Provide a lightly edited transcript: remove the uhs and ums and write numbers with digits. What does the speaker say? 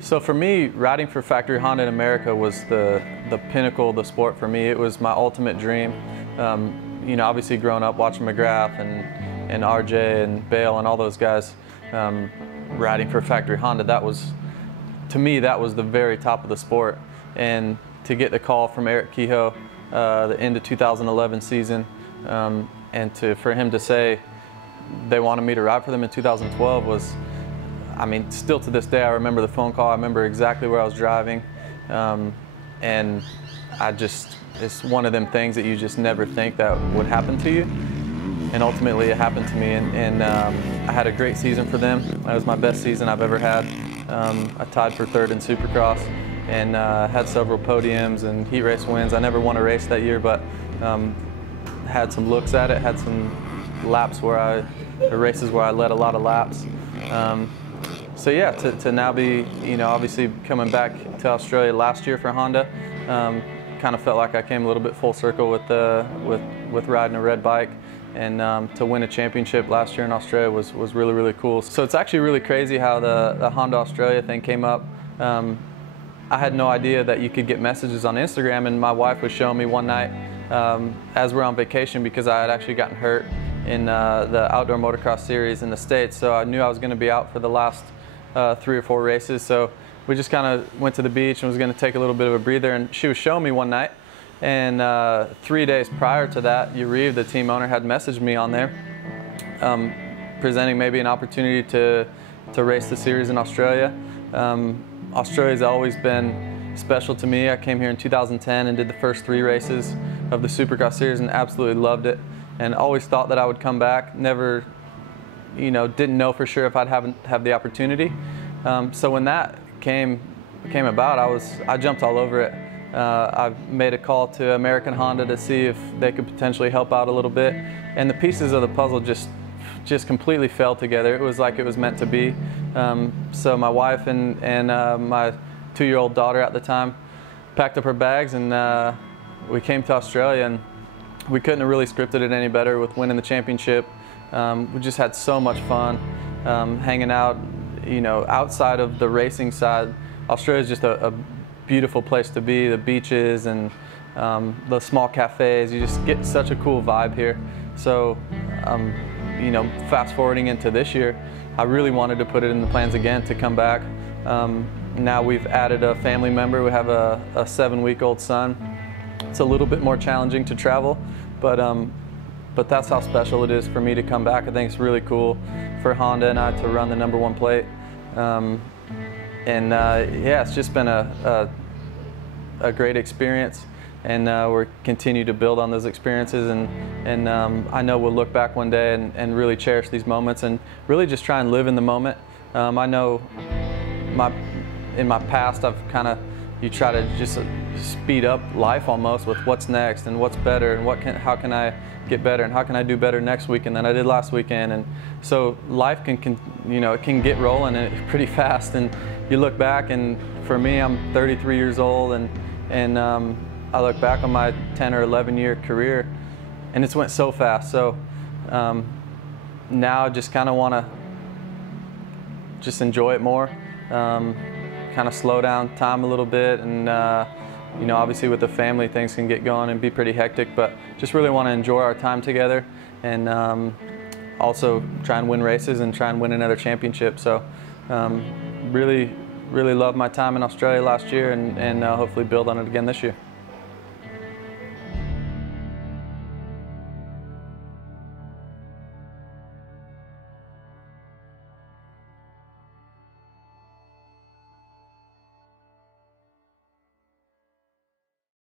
So for me, riding for Factory Honda in America was the pinnacle of the sport for me. It was my ultimate dream. You know, obviously growing up watching McGrath and RJ and Bale and all those guys riding for Factory Honda, that was, to me, that was the very top of the sport. And to get the call from Eric Kehoe, the end of 2011 season, and for him to say they wanted me to ride for them in 2012 was, I mean, still to this day, I remember the phone call. I remember exactly where I was driving. And it's one of them things that you just never think that would happen to you. And ultimately it happened to me. And I had a great season for them. That was my best season I've ever had. I tied for third in Supercross and had several podiums and heat race wins. I never won a race that year, but had some looks at it, had some laps or races where I led a lot of laps. So yeah, to now be, you know, obviously coming back to Australia last year for Honda, kind of felt like I came a little bit full circle with riding a red bike, and to win a championship last year in Australia was really, really cool. So it's actually really crazy how the Honda Australia thing came up. I had no idea that you could get messages on Instagram, and my wife was showing me one night as we're on vacation, because I had actually gotten hurt in the outdoor motocross series in the States. So I knew I was going to be out for the last 3 or 4 races. So we just kind of went to the beach and was going to take a little bit of a breather. And she was showing me one night. And 3 days prior to that, Yariv, the team owner, had messaged me on there, presenting maybe an opportunity to race the series in Australia. Australia's always been special to me. I came here in 2010 and did the first 3 races of the Supercross series and absolutely loved it. And always thought that I would come back. Never, you know, didn't know for sure if I'd have the opportunity. So when that came about, I jumped all over it. I made a call to American Honda to see if they could potentially help out a little bit, and the pieces of the puzzle just completely fell together. It was like it was meant to be. So my wife and my 2-year-old daughter at the time packed up her bags, and we came to Australia, and we couldn't have really scripted it any better with winning the championship. We just had so much fun hanging out, you know, outside of the racing side. Australia is just a beautiful place to be. The beaches and the small cafes, you just get such a cool vibe here. So, you know, fast forwarding into this year, I really wanted to put it in the plans again to come back. Now we've added a family member. We have a 7-week-old son. It's a little bit more challenging to travel, but that's how special it is for me to come back. I think it's really cool for Honda and I to run the #1 plate. Yeah, it's just been a great experience, and we're continue to build on those experiences, and I know we'll look back one day and really cherish these moments and really just try and live in the moment. I know in my past you try to just speed up life almost with what's next and what's better and how can I get better and how can I do better next weekend than I did last weekend. And so life you know, it can get rolling pretty fast, and you look back, and for me, I'm 33 years old, and I look back on my 10 or 11-year career, and it's went so fast. So now I just kind of want to just enjoy it more. Kind of slow down time a little bit, and you know, obviously with the family, things can get going and be pretty hectic, but just really want to enjoy our time together, and also try and win races and try and win another championship. So really love my time in Australia last year, and hopefully build on it again this year.